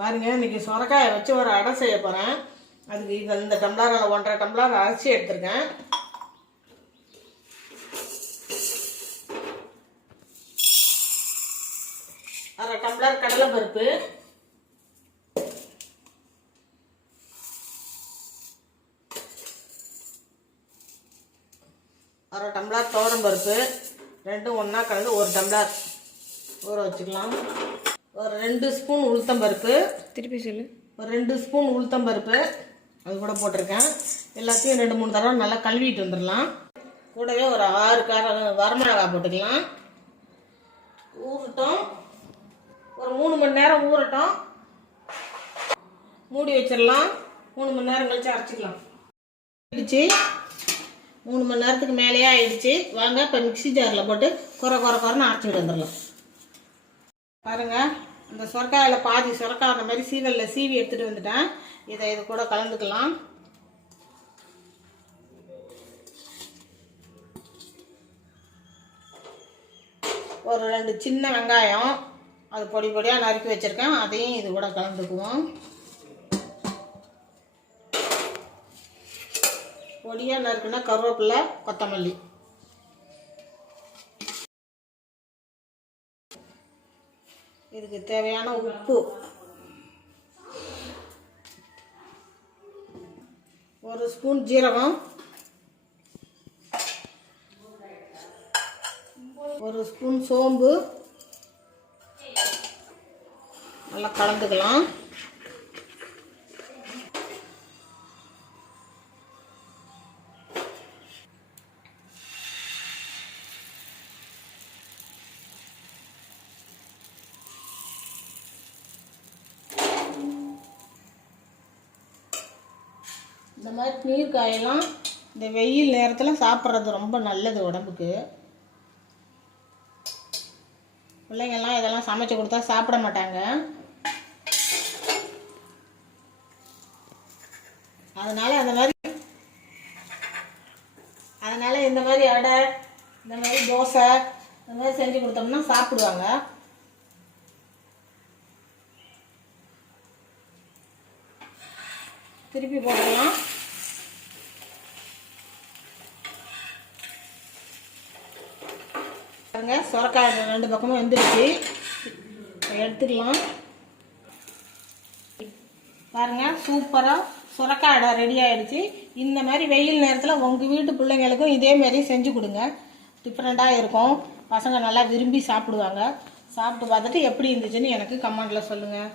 பாருங்கள், இன்றைக்கி சொரக்காயை வச்சு ஒரு அடை செய்ய போகிறேன். அதுக்கு இந்த டம்ளரில் 1.5 டம்ளர் அரிசி எடுத்துருக்கேன். அரை டம்ளர் கடலைப்பருப்பு, அரை டம்ளர் துவரம்பருப்பு, ரெண்டும் ஒன்றா கலந்து 1 டம்ளர் ஊற வச்சுக்கலாம். ஒரு 2 ஸ்பூன் உளுத்தம்பருப்பு, திருப்பி சொல்லு. ஒரு 2 ஸ்பூன் உளுத்தம்பருப்பு அது கூட போட்டிருக்கேன். எல்லாத்தையும் 2-3 தடவை நல்லா கழுவிட்டு வந்துடலாம். கூடவே ஒரு 6 வரமிளகாய் போட்டுக்கலாம். ஊறட்டும், ஒரு 3 மணி நேரம் ஊறட்டும். மூடி வச்சிடலாம். 3 மணி நேரம் கழிச்சு அரைச்சிக்கலாம். ஆயிடுச்சு, 3 மணி நேரத்துக்கு மேலேயே ஆயிடுச்சு. வாங்க இப்போ மிக்ஸி ஜாரில் போட்டு குறைன்னு அரைச்சிட்டு வந்துடலாம். பாருங்கள், இந்த சொரக்காயில் பாதி சொரக்காய் அந்த மாதிரி சீவலில் சீவி எடுத்துகிட்டு வந்துட்டேன். இதை இது கூட கலந்துக்கலாம். ஒரு 2 சின்ன வெங்காயம் அது பொடி பொடியாக நறுக்கி வச்சுருக்கேன், அதையும் இது கூட கலந்துக்குவோம். பொடியாக நறுக்குன்னா கருவேப்பிலை, கொத்தமல்லி. இதுக்கு தேவையான உப்பு, 1 ஸ்பூன் ஜீரகம், 1 ஸ்பூன் சோம்பு நல்லா கலந்துக்கலாம். இந்த மாதிரி நீர்க்காயெல்லாம் இந்த வெயில் நேரத்தில் சாப்பிட்றது ரொம்ப நல்லது உடம்புக்கு. பிள்ளைங்கள்லாம் இதெல்லாம் சமைச்சு கொடுத்தா சாப்பிட மாட்டாங்க. அதனால் இந்த மாதிரி அடை, இந்த மாதிரி தோசை, இந்த மாதிரி செஞ்சு கொடுத்தோம்னா சாப்பிடுவாங்க. திருப்பி போட்டுக்கலாம். பாருங்க, சொரக்காய் 2 பக்கமும் வெந்துருச்சு. எடுத்துக்கலாம். பாருங்க, சூப்பராக சொரக்காய் அடை ரெடி ஆகிடுச்சு. இந்த மாதிரி வெயில் நேரத்தில் உங்கள் வீட்டு பிள்ளைங்களுக்கும் இதே மாதிரி செஞ்சு கொடுங்க. டிஃப்ரெண்ட்டாக இருக்கும். பசங்க நல்லா விரும்பி சாப்பிடுவாங்க. சாப்பிட்டு பார்த்துட்டு எப்படி இருந்துச்சுன்னு எனக்கு கமெண்டில் சொல்லுங்கள்.